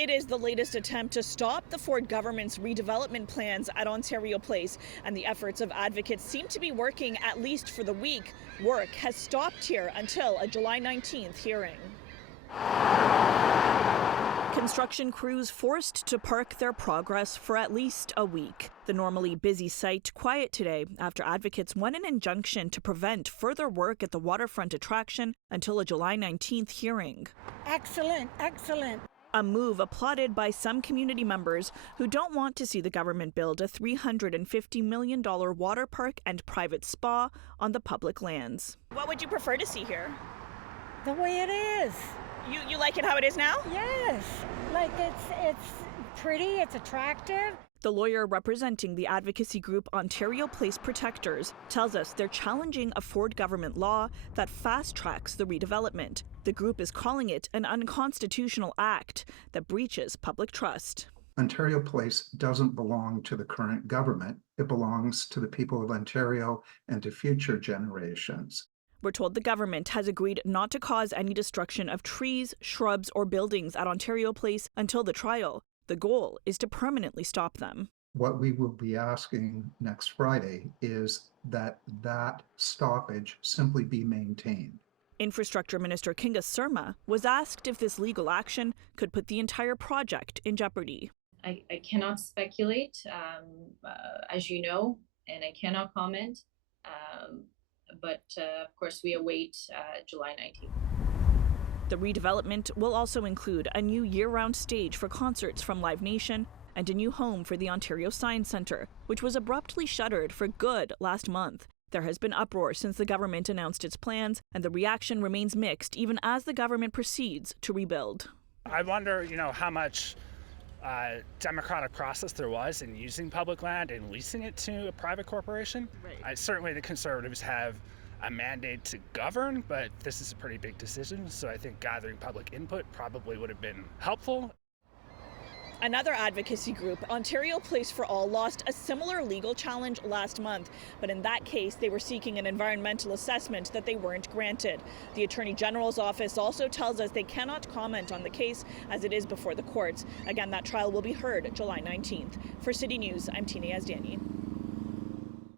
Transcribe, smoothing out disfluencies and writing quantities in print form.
It is the latest attempt to stop the Ford government's redevelopment plans at Ontario Place, and the efforts of advocates seem to be working, at least for the week. Work has stopped here until a July 19th hearing. Construction crews forced to park their progress for at least a week. The normally busy site quiet today after advocates won an injunction to prevent further work at the waterfront attraction until a July 19th hearing. Excellent, excellent. A move applauded by some community members who don't want to see the government build a $350 million water park and private spa on the public lands. What would you prefer to see here? The way it is. You like it how it is now? Yes, like it's pretty, it's attractive. The lawyer representing the advocacy group Ontario Place Protectors tells us they're challenging a Ford government law that fast-tracks the redevelopment. The group is calling it an unconstitutional act that breaches public trust. Ontario Place doesn't belong to the current government. It belongs to the people of Ontario and to future generations. We're told the government has agreed not to cause any destruction of trees, shrubs, or buildings at Ontario Place until the trial. The goal is to permanently stop them. What we will be asking next Friday is that stoppage simply be maintained. Infrastructure Minister Kinga Surma was asked if this legal action could put the entire project in jeopardy. I cannot speculate, as you know, and I cannot comment. But of course, we await July 19th. The redevelopment will also include a new year-round stage for concerts from Live Nation and a new home for the Ontario Science Centre, which was abruptly shuttered for good last month. There has been uproar since the government announced its plans, and the reaction remains mixed even as the government proceeds to rebuild. I wonder, how much democratic process there was in using public land and leasing it to a private corporation. Right. Certainly the Conservatives have a mandate to govern, but this is a pretty big decision, so I think gathering public input probably would have been helpful. Another advocacy group, Ontario Place for All, lost a similar legal challenge last month, but in that case they were seeking an environmental assessment that they weren't granted. The Attorney General's office also tells us they cannot comment on the case as it is before the courts. Again, that trial will be heard July 19th. For City News, I'm Yazdani.